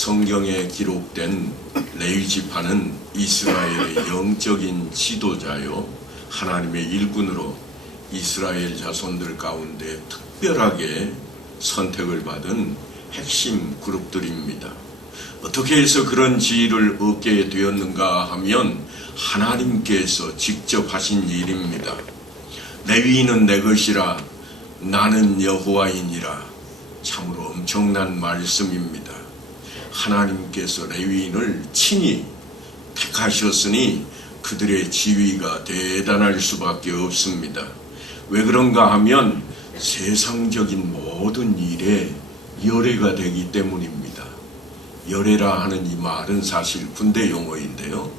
성경에 기록된 레위 지파는 이스라엘의 영적인 지도자요, 하나님의 일꾼으로 이스라엘 자손들 가운데 특별하게 선택을 받은 핵심 그룹들입니다. 어떻게 해서 그런 지위를 얻게 되었는가 하면 하나님께서 직접 하신 일입니다. 레위인은 내 것이라 나는 여호와이니라. 참으로 엄청난 말씀입니다. 하나님께서 레위인을 친히 택하셨으니 그들의 지위가 대단할 수밖에 없습니다. 왜 그런가 하면 세상적인 모든 일에 열애가 되기 때문입니다. 열애라 하는 이 말은 사실 군대 용어인데요,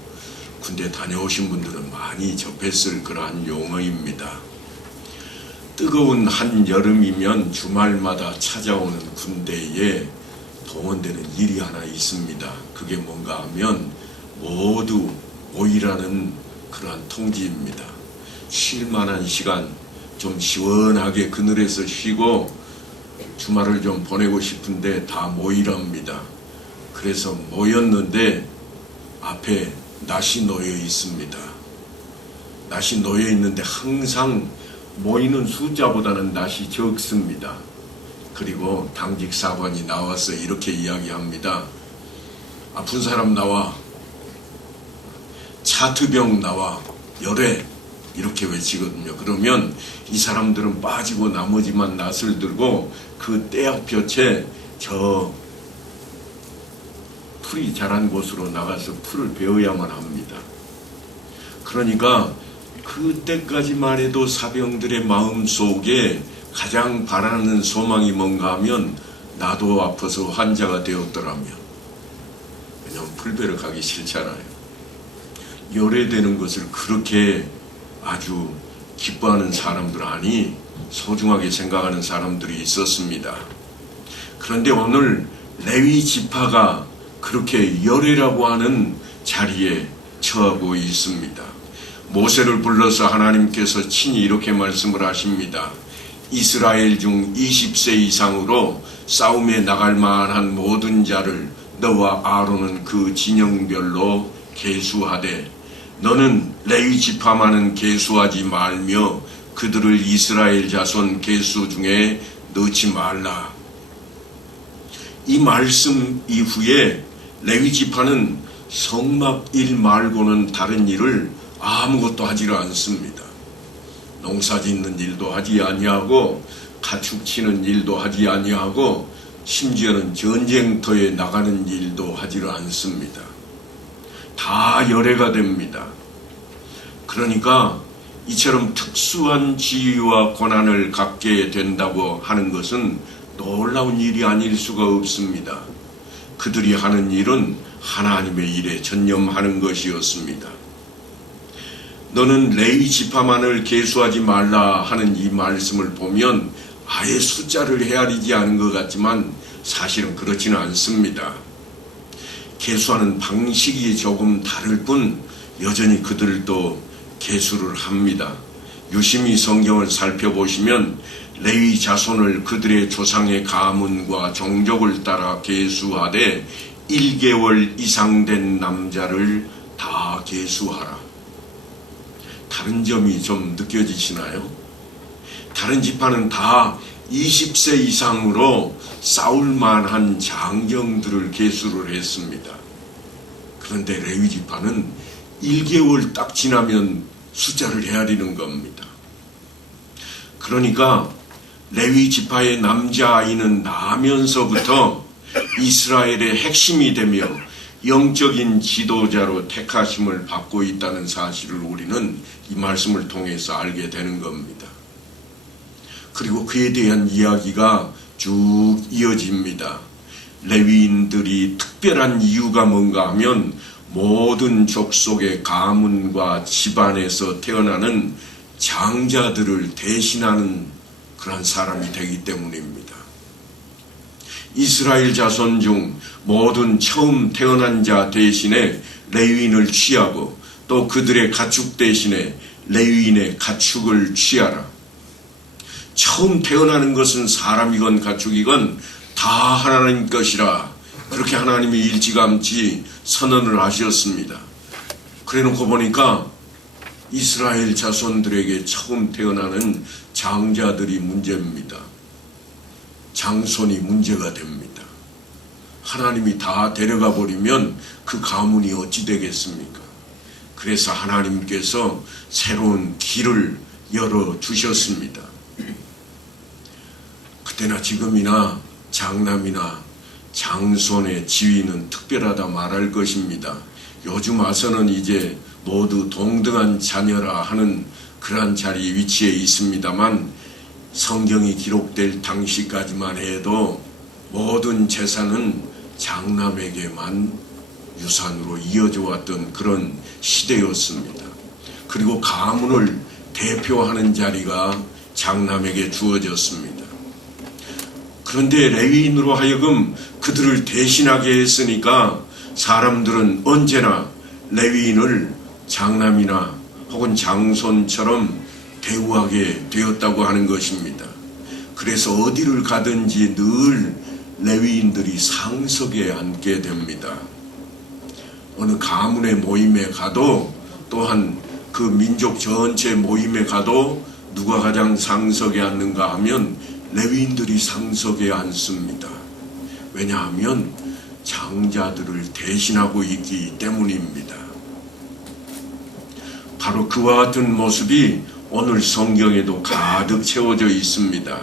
군대 다녀오신 분들은 많이 접했을 그러한 용어입니다. 뜨거운 한여름이면 주말마다 찾아오는 군대에 동원되는 일이 하나 있습니다. 그게 뭔가 하면 모두 모이라는 그러한 통지입니다. 쉴 만한 시간 좀 시원하게 그늘에서 쉬고 주말을 좀 보내고 싶은데 다 모이랍니다. 그래서 모였는데 앞에 낫이 놓여 있습니다. 낫이 놓여 있는데 항상 모이는 숫자보다는 낫이 적습니다. 그리고 당직 사관이 나와서 이렇게 이야기합니다. 아픈 사람 나와, 차트병 나와, 열애, 이렇게 외치거든요. 그러면 이 사람들은 빠지고 나머지만 낫을 들고 그 떼약볕에 저 풀이 자란 곳으로 나가서 풀을 베어야만 합니다. 그러니까 그때까지만 해도 사병들의 마음 속에 가장 바라는 소망이 뭔가 하면 나도 아파서 환자가 되었더라면, 왜냐하면 풀베러 가기 싫잖아요. 열애되는 것을 그렇게 아주 기뻐하는 사람들 아니 소중하게 생각하는 사람들이 있었습니다. 그런데 오늘 레위 지파가 그렇게 열애라고 하는 자리에 처하고 있습니다. 모세를 불러서 하나님께서 친히 이렇게 말씀을 하십니다. 이스라엘 중 20세 이상으로 싸움에 나갈 만한 모든 자를 너와 아론은 그 진영별로 계수하되 너는 레위 지파만은 계수하지 말며 그들을 이스라엘 자손 계수 중에 넣지 말라. 이 말씀 이후에 레위 지파는 성막 일 말고는 다른 일을 아무것도 하지를 않습니다. 농사 짓는 일도 하지 아니하고 가축 치는 일도 하지 아니하고 심지어는 전쟁터에 나가는 일도 하지를 않습니다. 다 열애가 됩니다. 그러니까 이처럼 특수한 지위와 권한을 갖게 된다고 하는 것은 놀라운 일이 아닐 수가 없습니다. 그들이 하는 일은 하나님의 일에 전념하는 것이었습니다. 너는 레위 지파만을 계수하지 말라 하는 이 말씀을 보면 아예 숫자를 헤아리지 않은 것 같지만 사실은 그렇지는 않습니다. 계수하는 방식이 조금 다를 뿐 여전히 그들도 계수를 합니다. 유심히 성경을 살펴보시면 레위 자손을 그들의 조상의 가문과 종족을 따라 계수하되 1개월 이상 된 남자를 다 계수하라. 다른 점이 좀 느껴지시나요? 다른 지파는 다 20세 이상으로 싸울만한 장정들을 계수를 했습니다. 그런데 레위 지파는 1개월 딱 지나면 숫자를 헤아리는 겁니다. 그러니까 레위 지파의 남자아이는 나면서부터 이스라엘의 핵심이 되며 영적인 지도자로 택하심을 받고 있다는 사실을 우리는 이 말씀을 통해서 알게 되는 겁니다. 그리고 그에 대한 이야기가 쭉 이어집니다. 레위인들이 특별한 이유가 뭔가 하면 모든 족속의 가문과 집안에서 태어나는 장자들을 대신하는 그런 사람이 되기 때문입니다. 이스라엘 자손 중 모든 처음 태어난 자 대신에 레위인을 취하고 또 그들의 가축 대신에 레위인의 가축을 취하라. 처음 태어나는 것은 사람이건 가축이건 다 하나님 것이라 그렇게 하나님이 일찌감치 선언을 하셨습니다. 그래놓고 보니까 이스라엘 자손들에게 처음 태어나는 장자들이 문제입니다. 장손이 문제가 됩니다. 하나님이 다 데려가 버리면 그 가문이 어찌 되겠습니까? 그래서 하나님께서 새로운 길을 열어주셨습니다. 그때나 지금이나 장남이나 장손의 지위는 특별하다 말할 것입니다. 요즘 와서는 이제 모두 동등한 자녀라 하는 그러한 자리 위치에 있습니다만 성경이 기록될 당시까지만 해도 모든 재산은 장남에게만 유산으로 이어져 왔던 그런 시대였습니다. 그리고 가문을 대표하는 자리가 장남에게 주어졌습니다. 그런데 레위인으로 하여금 그들을 대신하게 했으니까 사람들은 언제나 레위인을 장남이나 혹은 장손처럼 대우하게 되었다고 하는 것입니다. 그래서 어디를 가든지 늘 레위인들이 상석에 앉게 됩니다. 어느 가문의 모임에 가도 또한 그 민족 전체 모임에 가도 누가 가장 상석에 앉는가 하면 레위인들이 상석에 앉습니다. 왜냐하면 장자들을 대신하고 있기 때문입니다. 바로 그와 같은 모습이 오늘 성경에도 가득 채워져 있습니다.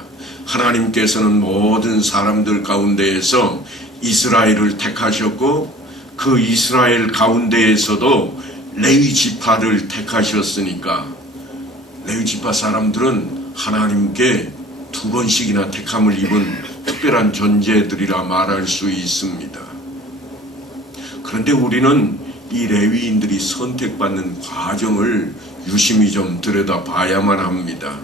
하나님께서는 모든 사람들 가운데에서 이스라엘을 택하셨고 그 이스라엘 가운데에서도 레위 지파를 택하셨으니까 레위 지파 사람들은 하나님께 2번씩이나 택함을 입은 특별한 존재들이라 말할 수 있습니다. 그런데 우리는 이 레위인들이 선택받는 과정을 유심히 좀 들여다봐야만 합니다.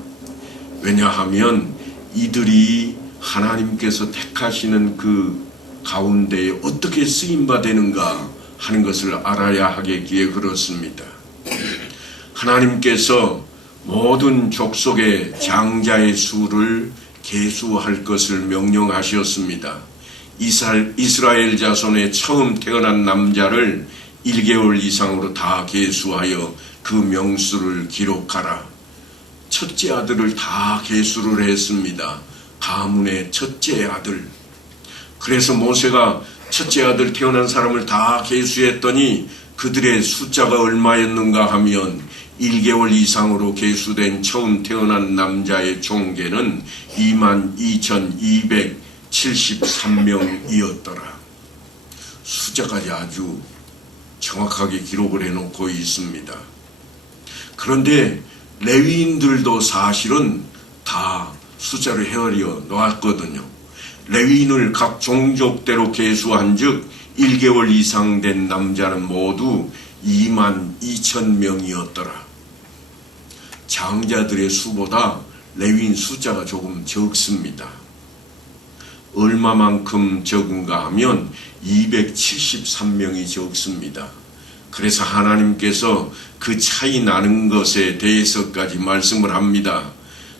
왜냐하면 이들이 하나님께서 택하시는 그 가운데에 어떻게 쓰임받되는가 하는 것을 알아야 하겠기에 그렇습니다. 하나님께서 모든 족속의 장자의 수를 계수할 것을 명령하셨습니다. 이스라엘 자손의 처음 태어난 남자를 1개월 이상으로 다 계수하여 그 명수를 기록하라. 첫째 아들을 다 계수를 했습니다. 가문의 첫째 아들. 그래서 모세가 첫째 아들 태어난 사람을 다 계수했더니 그들의 숫자가 얼마였는가 하면 1개월 이상으로 계수된 처음 태어난 남자의 총계는 22,273명이었더라. 숫자까지 아주 정확하게 기록을 해놓고 있습니다. 그런데 레위인들도 사실은 다 숫자를 헤아려 놓았거든요. 레위인을 각 종족대로 계수한 즉 1개월 이상 된 남자는 모두 22,000명이었더라. 장자들의 수보다 레위인 숫자가 조금 적습니다. 얼마만큼 적은가 하면 273명이 적습니다. 그래서 하나님께서 그 차이 나는 것에 대해서까지 말씀을 합니다.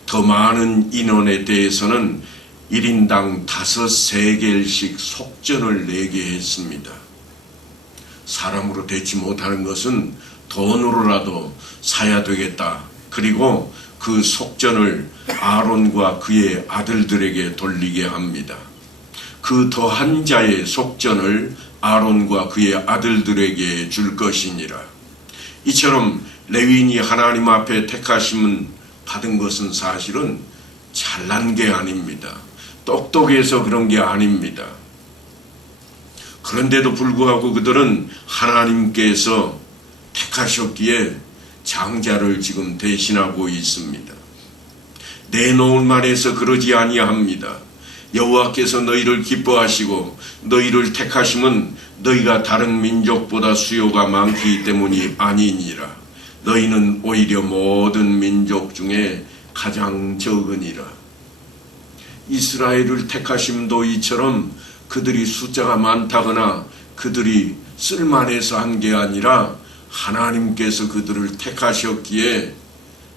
더 많은 인원에 대해서는 1인당 5세겔씩 속전을 내게 했습니다. 사람으로 되지 못하는 것은 돈으로라도 사야 되겠다. 그리고 그 속전을 아론과 그의 아들들에게 돌리게 합니다. 그 더한 자의 속전을 아론과 그의 아들들에게 줄 것이니라. 이처럼 레위인이 하나님 앞에 택하심은 받은 것은 사실은 잘난 게 아닙니다. 똑똑해서 그런 게 아닙니다. 그런데도 불구하고 그들은 하나님께서 택하셨기에 장자를 지금 대신하고 있습니다. 내놓을 만해서 그러지 아니합니다. 여호와께서 너희를 기뻐하시고 너희를 택하심은 너희가 다른 민족보다 수요가 많기 때문이 아니니라. 너희는 오히려 모든 민족 중에 가장 적으니라. 이스라엘을 택하심도 이처럼 그들이 숫자가 많다거나 그들이 쓸만해서 한 게 아니라 하나님께서 그들을 택하셨기에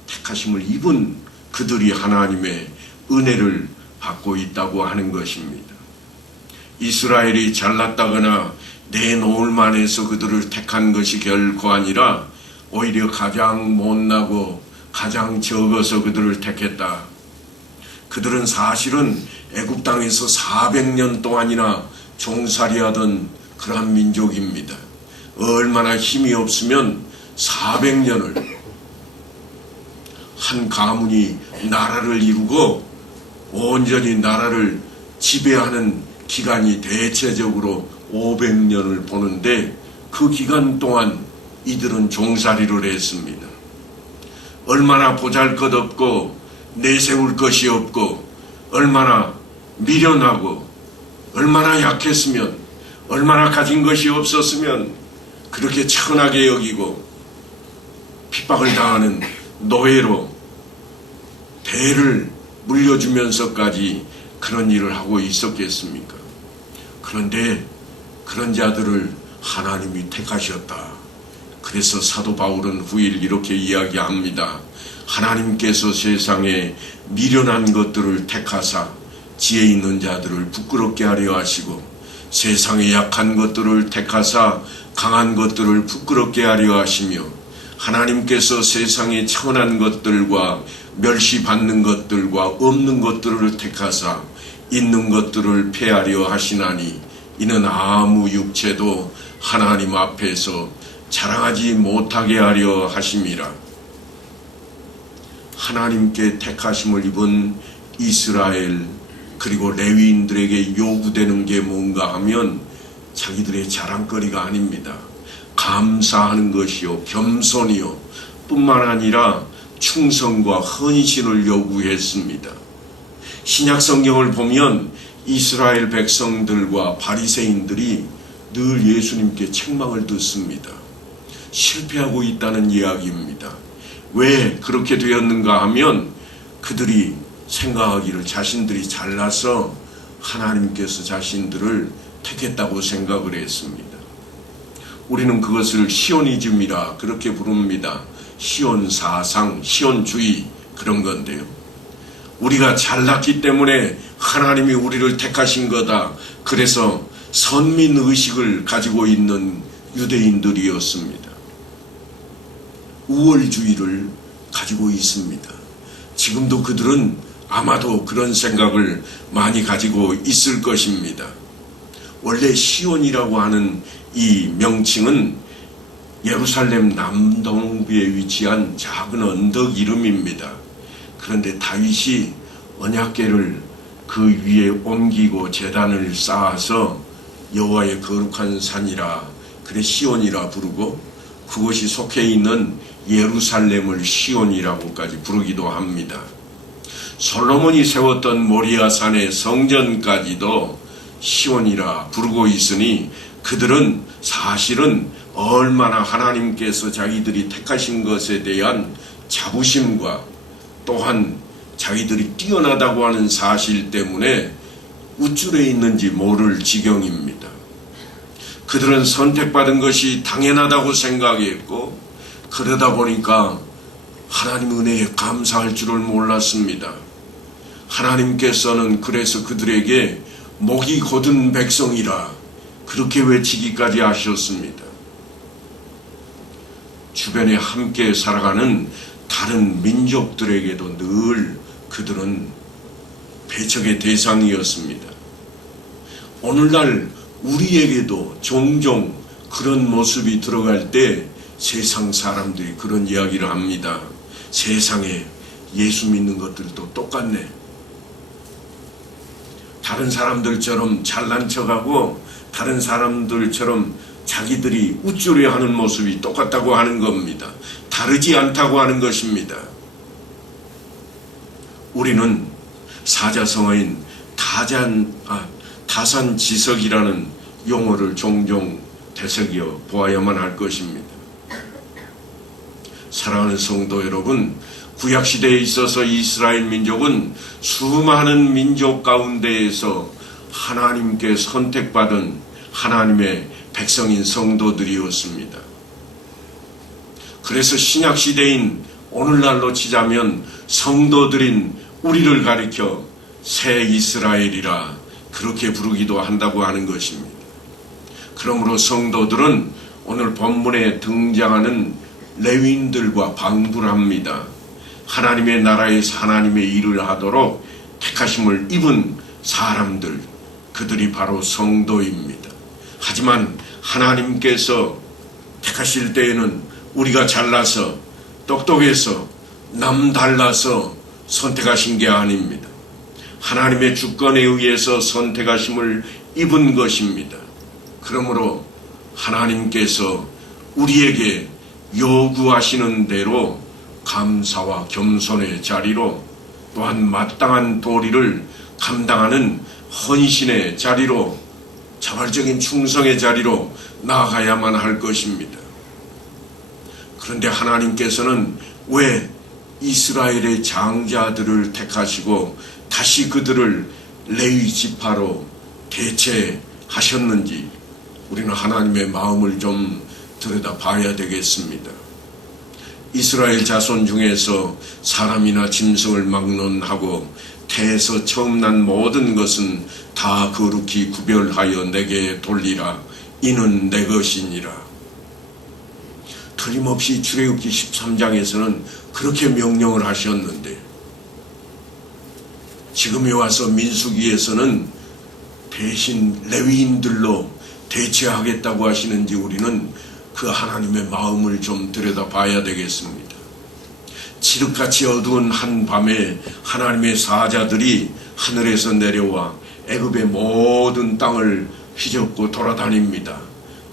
택하심을 입은 그들이 하나님의 은혜를 받고 있다고 하는 것입니다. 이스라엘이 잘났다거나 내놓을 만해서 그들을 택한 것이 결코 아니라 오히려 가장 못나고 가장 적어서 그들을 택했다. 그들은 사실은 애굽 땅에서 400년 동안이나 종살이하던 그러한 민족입니다. 얼마나 힘이 없으면 400년을 한 가문이 나라를 이루고 온전히 나라를 지배하는 기간이 대체적으로 500년을 보는데 그 기간 동안 이들은 종살이를 했습니다. 얼마나 보잘것없고 내세울 것이 없고 얼마나 미련하고 얼마나 약했으면 얼마나 가진 것이 없었으면 그렇게 천하게 여기고 핍박을 당하는 노예로 대를 물려주면서까지 그런 일을 하고 있었겠습니까? 그런데 그런 자들을 하나님이 택하셨다. 그래서 사도 바울은 후일 이렇게 이야기합니다. 하나님께서 세상에 미련한 것들을 택하사 지혜 있는 자들을 부끄럽게 하려 하시고 세상에 약한 것들을 택하사 강한 것들을 부끄럽게 하려 하시며 하나님께서 세상에 천한 것들과 멸시받는 것들과 없는 것들을 택하사 있는 것들을 폐하려 하시나니 이는 아무 육체도 하나님 앞에서 자랑하지 못하게 하려 하심이라. 하나님께 택하심을 입은 이스라엘 그리고 레위인들에게 요구되는 게 뭔가 하면 자기들의 자랑거리가 아닙니다. 감사하는 것이요 겸손이요 뿐만 아니라 충성과 헌신을 요구했습니다. 신약 성경을 보면 이스라엘 백성들과 바리새인들이 늘 예수님께 책망을 듣습니다. 실패하고 있다는 이야기입니다. 왜 그렇게 되었는가 하면 그들이 생각하기를 자신들이 잘나서 하나님께서 자신들을 택했다고 생각을 했습니다. 우리는 그것을 시오니즘이라 그렇게 부릅니다. 시온사상, 시온주의 그런 건데요. 우리가 잘났기 때문에 하나님이 우리를 택하신 거다. 그래서 선민의식을 가지고 있는 유대인들이었습니다. 우월주의를 가지고 있습니다. 지금도 그들은 아마도 그런 생각을 많이 가지고 있을 것입니다. 원래 시온이라고 하는 이 명칭은 예루살렘 남동부에 위치한 작은 언덕 이름입니다. 그런데 다윗이 언약궤를 그 위에 옮기고 제단을 쌓아서 여호와의 거룩한 산이라 그래 시온이라 부르고 그곳이 속해 있는 예루살렘을 시온이라고까지 부르기도 합니다. 솔로몬이 세웠던 모리아산의 성전까지도 시온이라 부르고 있으니 그들은 사실은 얼마나 하나님께서 자기들이 택하신 것에 대한 자부심과 또한 자기들이 뛰어나다고 하는 사실 때문에 우쭐에 있는지 모를 지경입니다. 그들은 선택받은 것이 당연하다고 생각했고 그러다 보니까 하나님 은혜에 감사할 줄을 몰랐습니다. 하나님께서는 그래서 그들에게 목이 곧은 백성이라 그렇게 외치기까지 하셨습니다. 주변에 함께 살아가는 다른 민족들에게도 늘 그들은 배척의 대상이었습니다. 오늘날 우리에게도 종종 그런 모습이 들어갈 때 세상 사람들이 그런 이야기를 합니다. 세상에 예수 믿는 것들도 똑같네. 다른 사람들처럼 잘난 척하고 다른 사람들처럼 자기들이 우쭐해하는 모습이 똑같다고 하는 겁니다. 다르지 않다고 하는 것입니다. 우리는 사자성어인 타산지석이라는 용어를 종종 되새겨 보아야만 할 것입니다. 사랑하는 성도 여러분, 구약시대에 있어서 이스라엘 민족은 수많은 민족 가운데에서 하나님께 선택받은 하나님의 백성인 성도들이었습니다. 그래서 신약시대인 오늘날로 치자면 성도들인 우리를 가리켜 새 이스라엘이라 그렇게 부르기도 한다고 하는 것입니다. 그러므로 성도들은 오늘 본문에 등장하는 레위인들과 방부를 합니다. 하나님의 나라에서 하나님의 일을 하도록 택하심을 입은 사람들, 그들이 바로 성도입니다. 하지만 하나님께서 택하실 때에는 우리가 잘나서 똑똑해서 남달라서 선택하신 게 아닙니다. 하나님의 주권에 의해서 선택하심을 입은 것입니다. 그러므로 하나님께서 우리에게 요구하시는 대로 감사와 겸손의 자리로, 또한 마땅한 도리를 감당하는 헌신의 자리로, 자발적인 충성의 자리로 나아가야만 할 것입니다. 그런데 하나님께서는 왜 이스라엘의 장자들을 택하시고 다시 그들을 레위 지파로 대체하셨는지 우리는 하나님의 마음을 좀 들여다봐야 되겠습니다. 이스라엘 자손 중에서 사람이나 짐승을 막론하고 태에서 처음 난 모든 것은 다 거룩히 구별하여 내게 돌리라. 이는 내 것이니라. 틀림없이 출애굽기 13장에서는 그렇게 명령을 하셨는데, 지금에 와서 민수기에서는 대신 레위인들로 대체하겠다고 하시는지 우리는 그 하나님의 마음을 좀 들여다봐야 되겠습니다. 칠흑같이 어두운 한밤에 하나님의 사자들이 하늘에서 내려와 애굽의 모든 땅을 휘젓고 돌아다닙니다.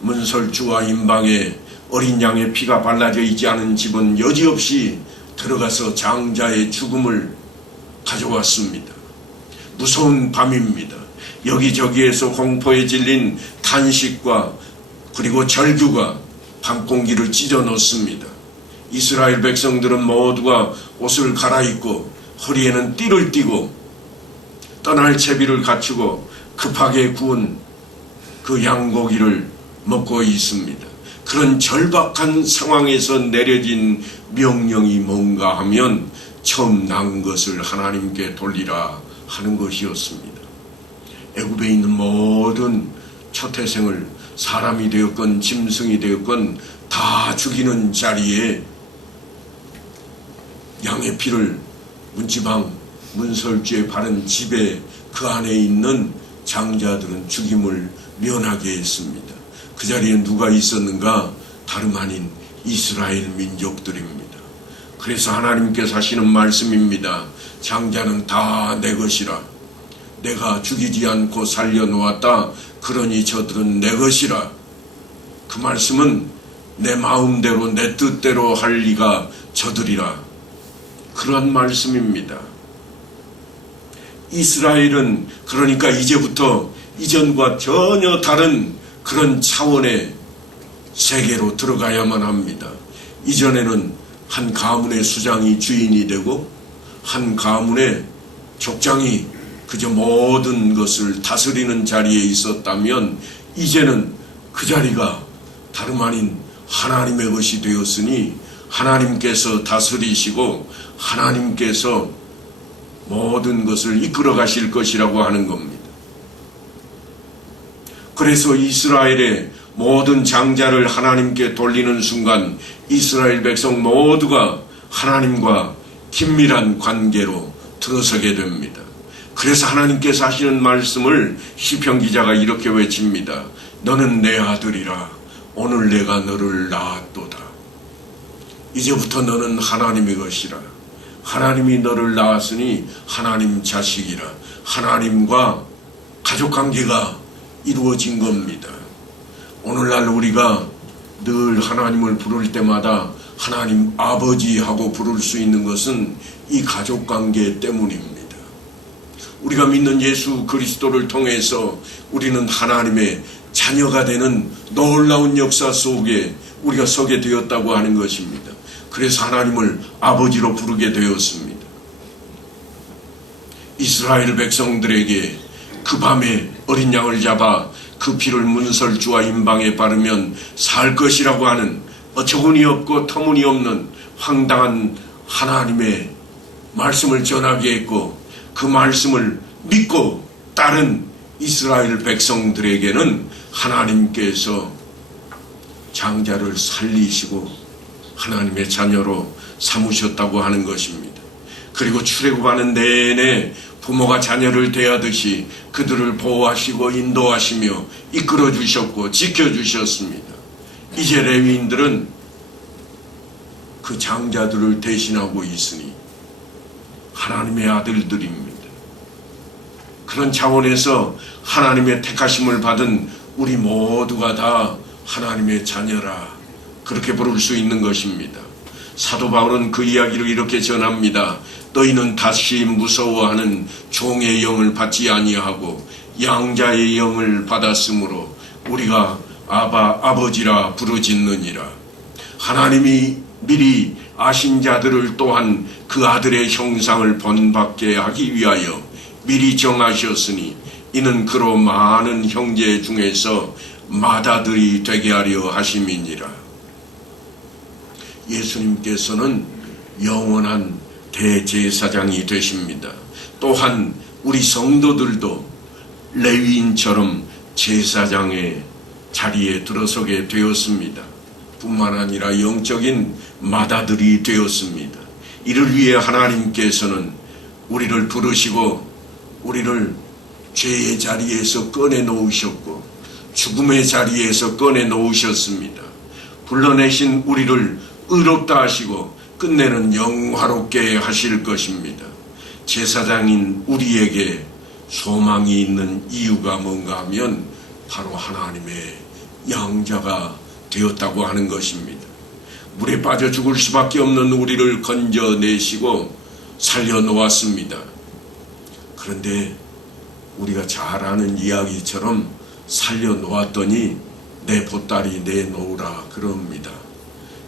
문설주와 임방에 어린 양의 피가 발라져 있지 않은 집은 여지없이 들어가서 장자의 죽음을 가져왔습니다. 무서운 밤입니다. 여기저기에서 공포에 질린 탄식과 그리고 절규가 밤공기를 찢어 놓습니다. 이스라엘 백성들은 모두가 옷을 갈아입고 허리에는 띠를 띠고 떠날 채비를 갖추고 급하게 구운 그 양고기를 먹고 있습니다. 그런 절박한 상황에서 내려진 명령이 뭔가 하면 처음 난 것을 하나님께 돌리라 하는 것이었습니다. 애굽에 있는 모든 초태생을 사람이 되었건 짐승이 되었건 다 죽이는 자리에 양의 피를 문지방 문설주에 바른 집에 그 안에 있는 장자들은 죽임을 면하게 했습니다. 그 자리에 누가 있었는가? 다름 아닌 이스라엘 민족들입니다. 그래서 하나님께서 하시는 말씀입니다. 장자는 다 내 것이라. 내가 죽이지 않고 살려놓았다. 그러니 저들은 내 것이라. 그 말씀은 내 마음대로 내 뜻대로 할 리가 저들이라. 그런 말씀입니다. 이스라엘은 그러니까 이제부터 이전과 전혀 다른 그런 차원의 세계로 들어가야만 합니다. 이전에는 한 가문의 수장이 주인이 되고 한 가문의 족장이 그저 모든 것을 다스리는 자리에 있었다면, 이제는 그 자리가 다름 아닌 하나님의 것이 되었으니 하나님께서 다스리시고 하나님께서 모든 것을 이끌어 가실 것이라고 하는 겁니다. 그래서 이스라엘의 모든 장자를 하나님께 돌리는 순간 이스라엘 백성 모두가 하나님과 긴밀한 관계로 들어서게 됩니다. 그래서 하나님께서 하시는 말씀을 시편 기자가 이렇게 외칩니다. 너는 내 아들이라. 오늘 내가 너를 낳았도다. 이제부터 너는 하나님의 것이라. 하나님이 너를 낳았으니 하나님 자식이라. 하나님과 가족관계가 이루어진 겁니다. 오늘날 우리가 늘 하나님을 부를 때마다 하나님 아버지하고 부를 수 있는 것은 이 가족관계 때문입니다. 우리가 믿는 예수 그리스도를 통해서 우리는 하나님의 자녀가 되는 놀라운 역사 속에 우리가 서게 되었다고 하는 것입니다. 그래서 하나님을 아버지로 부르게 되었습니다. 이스라엘 백성들에게 그 밤에 어린 양을 잡아 그 피를 문설주와 임방에 바르면 살 것이라고 하는 어처구니 없고 터무니없는 황당한 하나님의 말씀을 전하게 했고, 그 말씀을 믿고 따른 이스라엘 백성들에게는 하나님께서 장자를 살리시고 하나님의 자녀로 삼으셨다고 하는 것입니다. 그리고 출애굽하는 내내 부모가 자녀를 대하듯이 그들을 보호하시고 인도하시며 이끌어 주셨고 지켜주셨습니다. 이제 레위인들은 그 장자들을 대신하고 있으니 하나님의 아들들입니다. 그런 차원에서 하나님의 택하심을 받은 우리 모두가 다 하나님의 자녀라, 그렇게 부를 수 있는 것입니다. 사도 바울은 그 이야기를 이렇게 전합니다. 너희는 다시 무서워하는 종의 영을 받지 아니하고 양자의 영을 받았으므로 우리가 아버지라 부르짖느니라. 하나님이 미리 아신 자들을 또한 그 아들의 형상을 본받게 하기 위하여 미리 정하셨으니 이는 그로 많은 형제 중에서 맏아들이 되게 하려 하심이니라. 예수님께서는 영원한 대제사장이 되십니다. 또한 우리 성도들도 레위인처럼 제사장의 자리에 들어서게 되었습니다. 뿐만 아니라 영적인 맏아들이 되었습니다. 이를 위해 하나님께서는 우리를 부르시고 우리를 죄의 자리에서 꺼내 놓으셨고 죽음의 자리에서 꺼내 놓으셨습니다. 불러내신 우리를 의롭다 하시고 끝내는 영화롭게 하실 것입니다. 제사장인 우리에게 소망이 있는 이유가 뭔가 하면 바로 하나님의 양자가 되었다고 하는 것입니다. 물에 빠져 죽을 수밖에 없는 우리를 건져내시고 살려놓았습니다. 그런데 우리가 잘 아는 이야기처럼 살려놓았더니 내 보따리 내놓으라 그럽니다.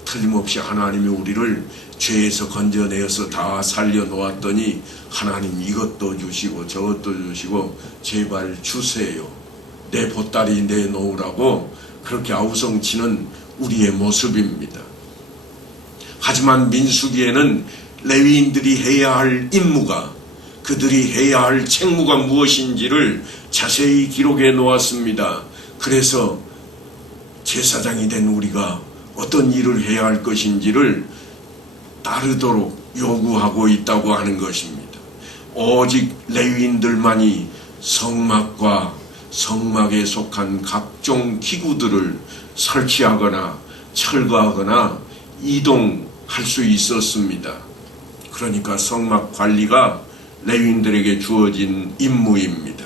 틀림없이 하나님이 우리를 죄에서 건져내어서 다 살려놓았더니 하나님 이것도 주시고 저것도 주시고 제발 주세요, 내 보따리 내놓으라고 그렇게 아우성치는 우리의 모습입니다. 하지만 민수기에는 레위인들이 해야 할 임무가, 그들이 해야 할 책무가 무엇인지를 자세히 기록해 놓았습니다. 그래서 제사장이 된 우리가 어떤 일을 해야 할 것인지를 따르도록 요구하고 있다고 하는 것입니다. 오직 레위인들만이 성막과 성막에 속한 각종 기구들을 설치하거나 철거하거나 이동할 수 있었습니다. 그러니까 성막 관리가 레위인들에게 주어진 임무입니다.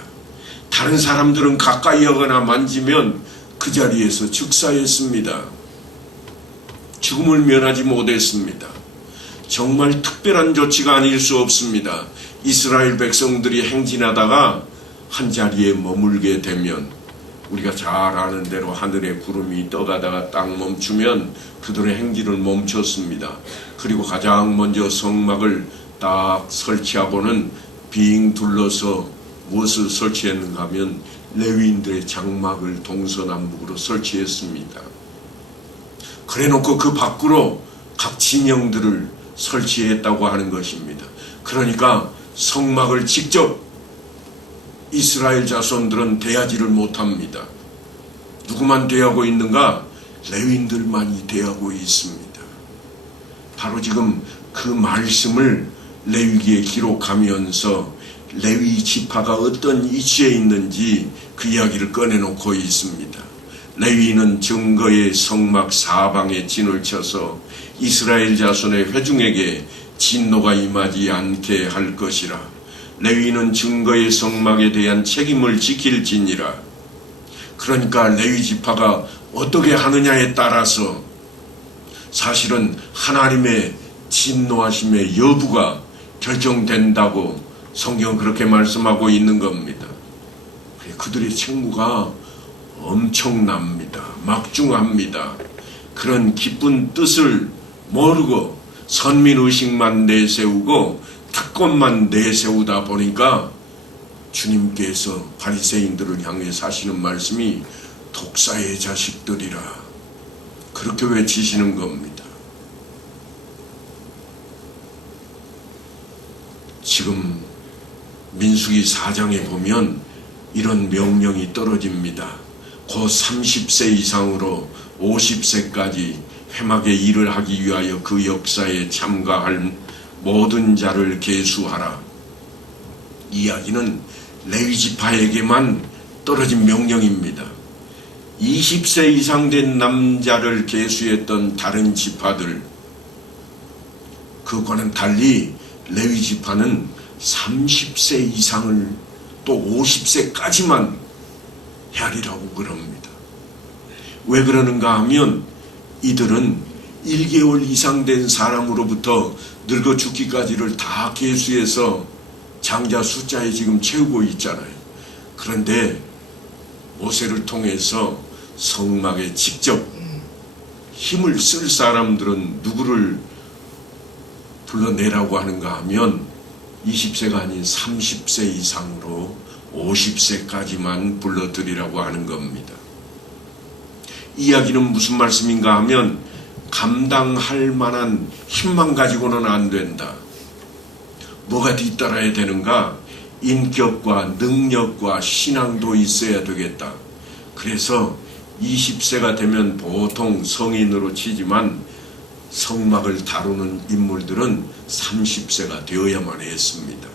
다른 사람들은 가까이 하거나 만지면 그 자리에서 즉사했습니다. 죽음을 면하지 못했습니다. 정말 특별한 조치가 아닐 수 없습니다. 이스라엘 백성들이 행진하다가 한 자리에 머물게 되면 우리가 잘 아는 대로 하늘에 구름이 떠가다가 딱 멈추면 그들의 행진을 멈췄습니다. 그리고 가장 먼저 성막을 딱 설치하고는 빙 둘러서 무엇을 설치했는가 하면 레위인들의 장막을 동서남북으로 설치했습니다. 그래놓고 그 밖으로 각 진영들을 설치했다고 하는 것입니다. 그러니까 성막을 직접 이스라엘 자손들은 대하지를 못합니다. 누구만 대하고 있는가? 레위인들만이 대하고 있습니다. 바로 지금 그 말씀을 레위기에 기록하면서 레위 지파가 어떤 이치에 있는지 그 이야기를 꺼내놓고 있습니다. 레위인은 증거의 성막 사방에 진을 쳐서 이스라엘 자손의 회중에게 진노가 임하지 않게 할 것이라. 레위인은 증거의 성막에 대한 책임을 지킬지니라. 그러니까 레위 지파가 어떻게 하느냐에 따라서 사실은 하나님의 진노하심의 여부가 결정된다고 성경은 그렇게 말씀하고 있는 겁니다. 그들의 책무가 엄청납니다. 막중합니다. 그런 기쁜 뜻을 모르고 선민의식만 내세우고 특권만 내세우다 보니까 주님께서 바리새인들을 향해서 하시는 말씀이 독사의 자식들이라 그렇게 외치시는 겁니다. 지금 민수기 4장에 보면 이런 명령이 떨어집니다. 곧 30세 이상으로 50세까지 회막의 일을 하기 위하여 그 역사에 참가할 모든 자를 계수하라. 이야기는 레위 지파에게만 떨어진 명령입니다. 20세 이상 된 남자를 계수했던 다른 지파들, 그거는 달리 레위 지파는 30세 이상을 또 50세까지만 헤아리라고 그럽니다. 왜 그러는가 하면 이들은 1개월 이상 된 사람으로부터 늙어 죽기까지를 다 계수해서 장자 숫자에 지금 채우고 있잖아요. 그런데 모세를 통해서 성막에 직접 힘을 쓸 사람들은 누구를 불러내라고 하는가 하면 20세가 아닌 30세 이상으로 50세까지만 불러들이라고 하는 겁니다. 이야기는 무슨 말씀인가 하면 감당할 만한 힘만 가지고는 안 된다. 뭐가 뒤따라야 되는가? 인격과 능력과 신앙도 있어야 되겠다. 그래서 20세가 되면 보통 성인으로 치지만 성막을 다루는 인물들은 30세가 되어야만 했습니다.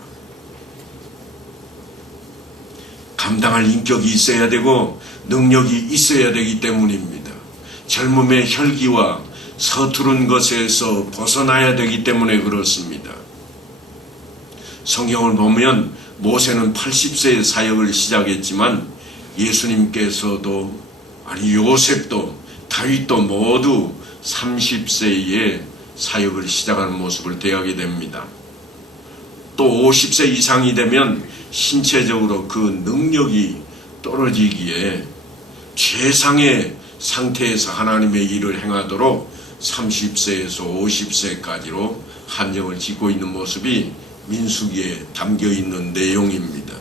감당할 인격이 있어야 되고 능력이 있어야 되기 때문입니다. 젊음의 혈기와 서투른 것에서 벗어나야 되기 때문에 그렇습니다. 성경을 보면 모세는 80세에 사역을 시작했지만 예수님께서도 아니 요셉도 다윗도 모두 30세에 사역을 시작하는 모습을 대하게 됩니다. 또 50세 이상이 되면 신체적으로 그 능력이 떨어지기에 최상의 상태에서 하나님의 일을 행하도록 30세에서 50세까지로 한정을 짓고 있는 모습이 민수기에 담겨 있는 내용입니다.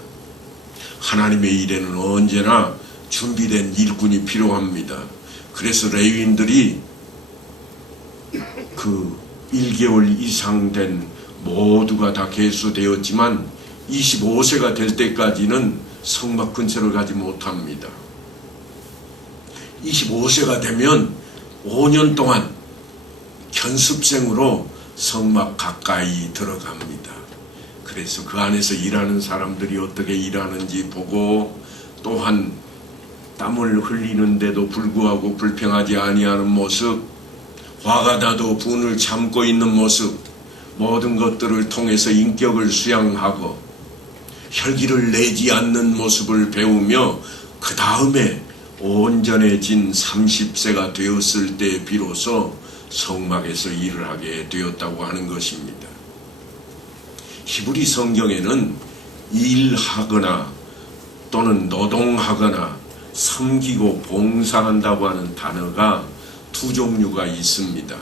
하나님의 일에는 언제나 준비된 일꾼이 필요합니다. 그래서 레위인들이 그 1개월 이상 된 모두가 다 계수되었지만 25세가 될 때까지는 성막 근처를 가지 못합니다. 25세가 되면 5년 동안 견습생으로 성막 가까이 들어갑니다. 그래서 그 안에서 일하는 사람들이 어떻게 일하는지 보고 또한 땀을 흘리는데도 불구하고 불평하지 아니하는 모습, 화가 나도 분을 참고 있는 모습, 모든 것들을 통해서 인격을 수양하고 혈기를 내지 않는 모습을 배우며 그 다음에 온전해진 30세가 되었을 때 비로소 성막에서 일을 하게 되었다고 하는 것입니다. 히브리 성경에는 일하거나 또는 노동하거나 섬기고 봉사한다고 하는 단어가 두 종류가 있습니다.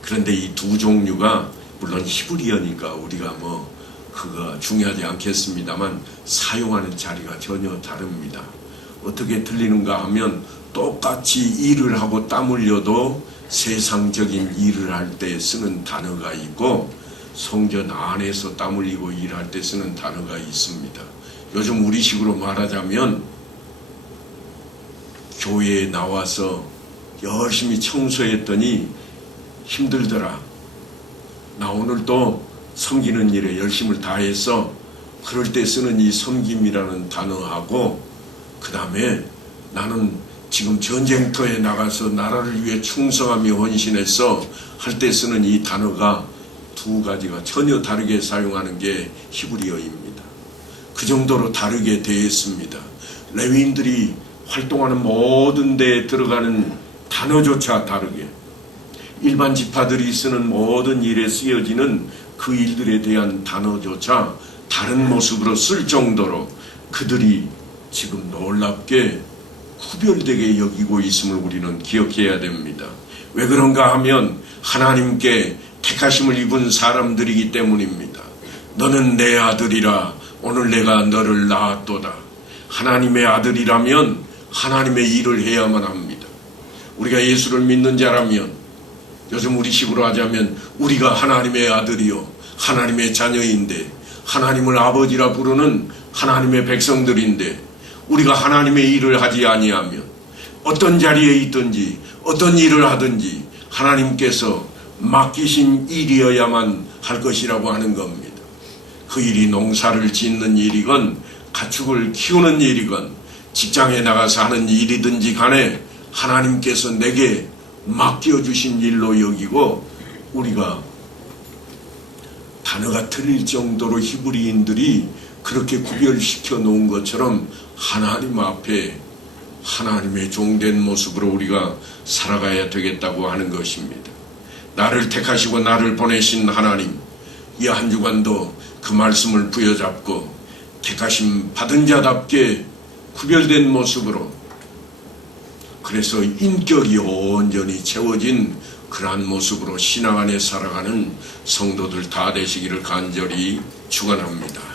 그런데 이 두 종류가 물론 히브리어니까 우리가 그거 중요하지 않겠습니다만 사용하는 자리가 전혀 다릅니다. 어떻게 틀리는가 하면 똑같이 일을 하고 땀 흘려도 세상적인 일을 할 때 쓰는 단어가 있고 성전 안에서 땀 흘리고 일할 때 쓰는 단어가 있습니다. 요즘 우리식으로 말하자면 교회에 나와서 열심히 청소했더니 힘들더라. 나 오늘 또 섬기는 일에 열심을 다해서 그럴 때 쓰는 이 섬김이라는 단어하고 그 다음에 나는 지금 전쟁터에 나가서 나라를 위해 충성하며 헌신해서 할 때 쓰는 이 단어가 두 가지가 전혀 다르게 사용하는 게 히브리어입니다. 그 정도로 다르게 되어 있습니다. 레위인들이 활동하는 모든 데에 들어가는 단어조차 다르게 일반 지파들이 쓰는 모든 일에 쓰여지는 그 일들에 대한 단어조차 다른 모습으로 쓸 정도로 그들이 지금 놀랍게 구별되게 여기고 있음을 우리는 기억해야 됩니다. 왜 그런가 하면 하나님께 택하심을 입은 사람들이기 때문입니다. 너는 내 아들이라 오늘 내가 너를 낳았도다. 하나님의 아들이라면 하나님의 일을 해야만 합니다. 우리가 예수를 믿는 자라면 요즘 우리식으로 하자면 우리가 하나님의 아들이요 하나님의 자녀인데 하나님을 아버지라 부르는 하나님의 백성들인데 우리가 하나님의 일을 하지 아니하면 어떤 자리에 있든지 어떤 일을 하든지 하나님께서 맡기신 일이어야만 할 것이라고 하는 겁니다. 그 일이 농사를 짓는 일이건 가축을 키우는 일이건 직장에 나가서 하는 일이든지 간에 하나님께서 내게 맡겨주신 일로 여기고 우리가 단어가 틀릴 정도로 히브리인들이 그렇게 구별시켜 놓은 것처럼 하나님 앞에 하나님의 종된 모습으로 우리가 살아가야 되겠다고 하는 것입니다. 나를 택하시고 나를 보내신 하나님, 이 한 주간도 그 말씀을 부여잡고 택하심 받은 자답게 구별된 모습으로, 그래서 인격이 온전히 채워진 그러한 모습으로 신앙 안에 살아가는 성도들 다 되시기를 간절히 축원합니다.